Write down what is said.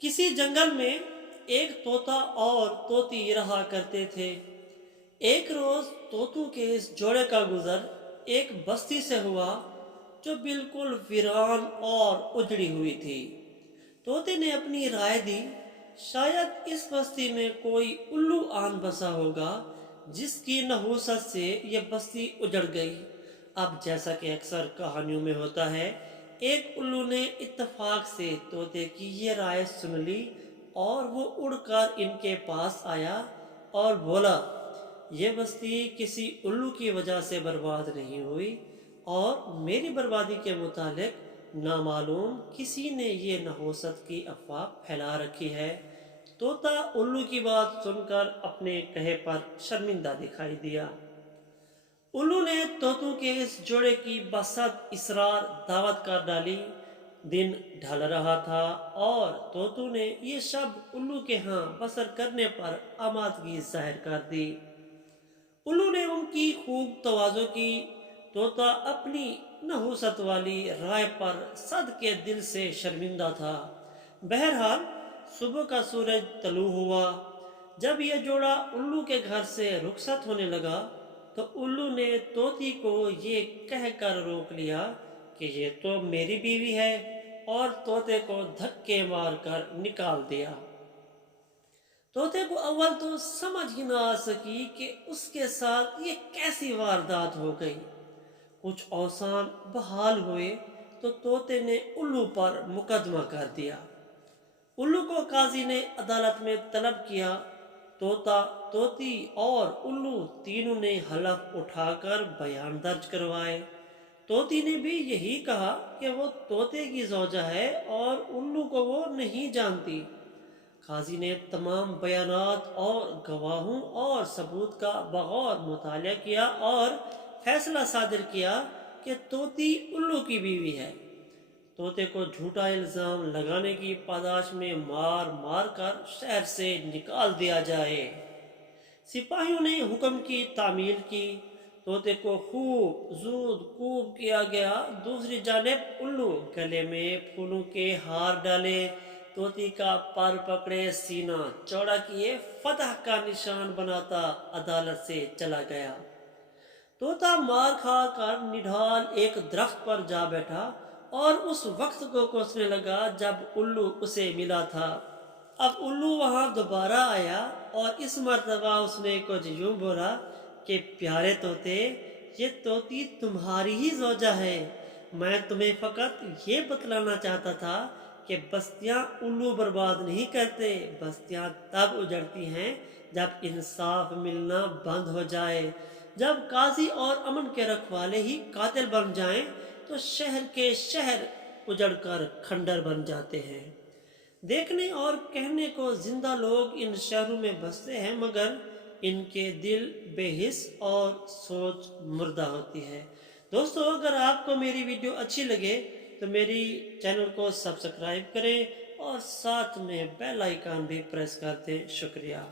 किसी जंगल में एक तोता और तोती रहा करते थे। एक रोज तोतों के इस जोड़े का गुजर एक बस्ती से हुआ जो बिल्कुल वीरान और उजड़ी हुई थी। तोते ने अपनी राय दी, शायद इस बस्ती में कोई उल्लू आन बसा होगा जिसकी नहुसत से यह बस्ती उजड़ गई। अब जैसा कि अक्सर कहानियों में होता है, एक उल्लू ने इत्तेफाक से तोते की ये राय सुन ली और वो उड़कर इनके पास आया और बोला, ये बस्ती किसी उल्लू की वजह से बर्बाद नहीं हुई और मेरी बर्बादी के मुतालिक नामालूम किसी ने ये नहुसत की अफवाह फैला रखी है। तोता उल्लू की बात सुनकर अपने कहे पर शर्मिंदा दिखाई दिया। उल्लू ने तोतों के इस जोड़े की बसत इसरार दावत कर डाली। दिन ढल रहा था और तोतों ने ये शब्द उल्लू के यहाँ बसर करने पर आमादगी जाहिर कर दी। उल्लू ने उनकी खूब तवाज़ो की। तोता अपनी नहुसत वाली राय पर सद के दिल से शर्मिंदा था। बहरहाल सुबह का सूरज तलू हुआ। जब यह जोड़ा उल्लू के घर से रुखसत होने लगा तो उल्लू ने तोती को ये कहकर रोक लिया कि ये तो मेरी बीवी है, और तोते को धक्के मारकर निकाल दिया। तोते को अव्वल तो समझ ही ना आ सकी कि उसके साथ ये कैसी वारदात हो गई। कुछ औसान बहाल हुए तो तोते ने उल्लू पर मुकदमा कर दिया। उल्लू को काजी ने अदालत में तलब किया। तोता, तोती और उल्लू तीनों ने हलफ उठाकर बयान दर्ज करवाए। तोती ने भी यही कहा कि वो तोते की ज़ौजा है और उल्लू को वो नहीं जानती। काजी ने तमाम बयानात और गवाहों और सबूत का बगौर मुताला किया और फैसला सादिर किया कि तोती उल्लू की बीवी है। तोते को झूठा इल्ज़ाम लगाने की पादाश में मार मार कर शहर से निकाल दिया जाए। सिपाहियों ने हुक्म की तामील की। तोते को खूब जूद कूब किया गया। दूसरी जानिब उल्लू गले में फूलों के हार डाले, तोती का पर पकड़े, सीना चौड़ा किए फतह का निशान बनाता अदालत से चला गया। तोता मार खा कर निढाल एक दरख्त पर जा बैठा और उस वक्त को कोसने लगा जब उल्लू उसे मिला था। अब उल्लू वहां दोबारा आया और इस मर्तबा उसने कुछ यूं बोला कि प्यारे तोते, ये तोती तुम्हारी ही ज़ौजा है। मैं तुम्हें फ़कत ये बतलाना चाहता था कि बस्तियां उल्लू बर्बाद नहीं करते। बस्तियां तब उजड़ती हैं जब इंसाफ मिलना बंद हो जाए। जब काजी और अमन के रखवाले ही कातिल बन जाएं तो शहर के शहर उजड़कर खंडर बन जाते हैं। देखने और कहने को जिंदा लोग इन शहरों में बसते हैं, मगर इनके दिल बेहिस और सोच मुर्दा होती है। दोस्तों, अगर आपको मेरी वीडियो अच्छी लगे तो मेरी चैनल को सब्सक्राइब करें और साथ में बेल आइकन भी प्रेस कर दें। शुक्रिया।